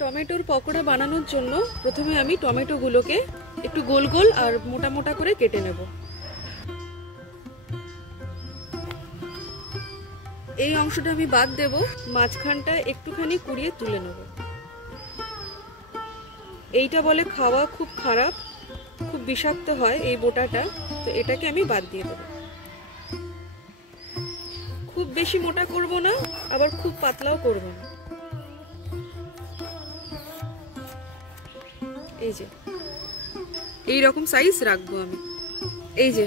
টমেটোর পকোড়া বানানোর জন্য প্রথমে আমি টমেটোগুলোকে একটু গোল গোল আর মোটা মোটা করে কেটে নেব। এই অংশটা আমি বাদ দেব, মাঝখানটা একটুখানি কুড়িয়ে তুলে নেব। এইটা বলে খাওয়া খুব খারাপ, খুব বিষাক্ত হয় এই বোটাটা, তো এটাকে আমি বাদ দিয়ে দেব। খুব বেশি মোটা করব না, আবার খুব পাতলাও করব না। এই যে এই রকম সাইজ রাখবো আমি। এই যে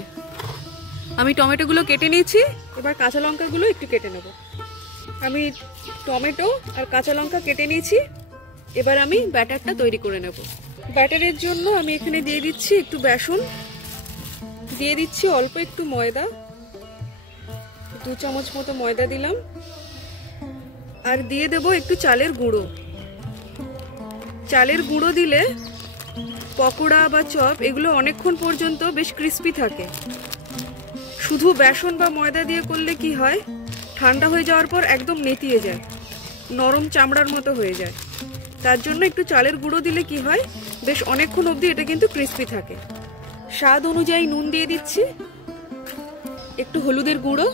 আমি টমেটোগুলো কেটে নিয়েছি, এবার কাঁচা লঙ্কাগুলো একটু কেটে নেব। আমি টমেটো আর কাঁচা লঙ্কা কেটে নিয়েছি, এবার আমি ব্যাটারটা তৈরি করে নেব। ব্যাটারের জন্য আমি এখানে দিয়ে দিচ্ছি একটু বেসন, দিয়ে দিচ্ছি অল্প একটু ময়দা, 2 চামচ মতো ময়দা দিলাম, আর দিয়ে দেব একটু চালের গুঁড়ো। চালের গুঁড়ো দিলে পকোড়া বা চপ এগুলো অনেকক্ষণ পর্যন্ত বেশ ক্রিস্পি থাকে। শুধু বেসন বা ময়দা দিয়ে করলে কি হয়, ঠান্ডা হয়ে যাওয়ার পর একদম নেতিয়ে যায়, নরম চামড়ার মতো হয়ে যায়। তার জন্য একটু চালের গুঁড়ো দিলে কি হয়, বেশ অনেকক্ষণ অবধি এটা কিন্তু ক্রিস্পি থাকে। স্বাদ অনুযায়ী নুন দিয়ে দিচ্ছি, একটু হলুদের গুঁড়ো,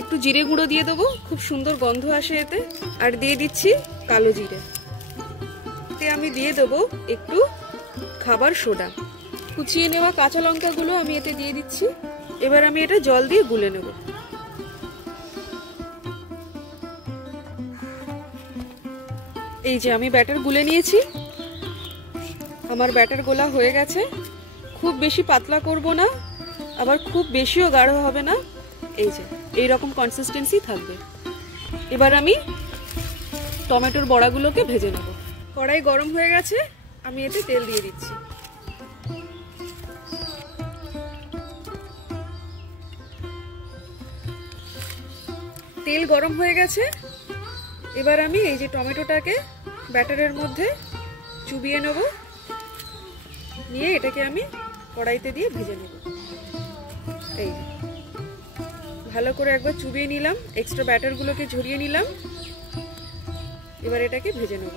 একটু জিরে গুঁড়ো দিয়ে দেবো, খুব সুন্দর গন্ধ আসে এতে, আর দিয়ে দিচ্ছি কালো জিরে। আমি দিয়ে দেবো একটু খাবার সোডা। কুচিয়ে নেওয়া কাঁচা লঙ্কাগুলো আমি এতে দিয়ে দিচ্ছি। এবার আমি এটা জল দিয়ে গুলে নেব। এই যে আমি ব্যাটার গুলে নিয়েছি, আমার ব্যাটার গোলা হয়ে গেছে। খুব বেশি পাতলা করব না, আবার খুব বেশিও গাঢ় হবে না, এই যে এই রকম কনসিস্টেন্সি থাকবে। এবার আমি টমেটোর বড়াগুলোকে ভেজে নেব। কড়াই গরম হয়ে গেছে, আমি এতে তেল দিয়ে দিচ্ছি। তেল গরম হয়ে গেছে, এবার আমি এই যে টমেটোটাকে ব্যাটারের মধ্যে চুবিয়ে নেব, নিয়ে এটাকে আমি কড়াইতে দিয়ে ভেজে নেব। এই ভালো করে একবার চুবিয়ে নিলাম, এক্সট্রা ব্যাটারগুলোকে ঝরিয়ে নিলাম, এবার এটাকে ভেজে নেব।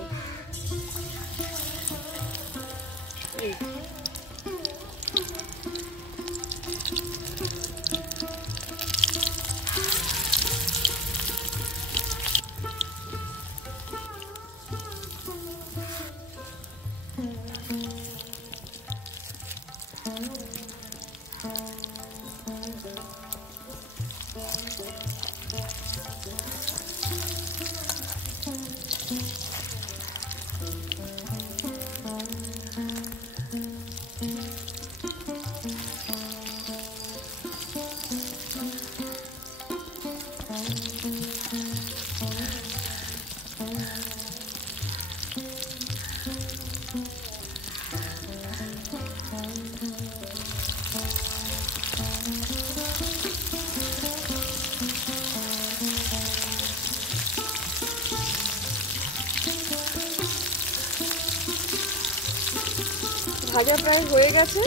ভাজা প্রায় হয়ে গেছে,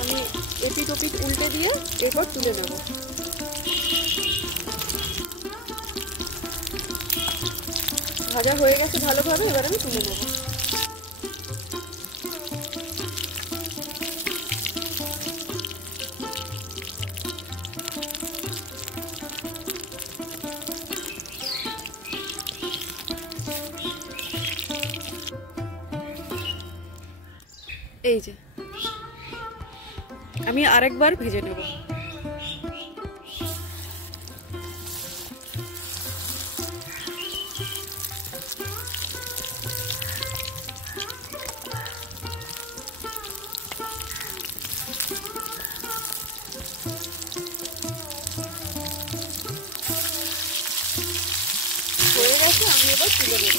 আমি এপিট ওপিট উল্টে দিয়ে এরপর তুলে নেব। ভাজা হয়ে গেছে ভালোভাবে, এবার আমি তুলে নেব। এই যে আমি আরেকবার ভেজে নেব। হয়ে গেছে, আমি এবার তুলে নেব।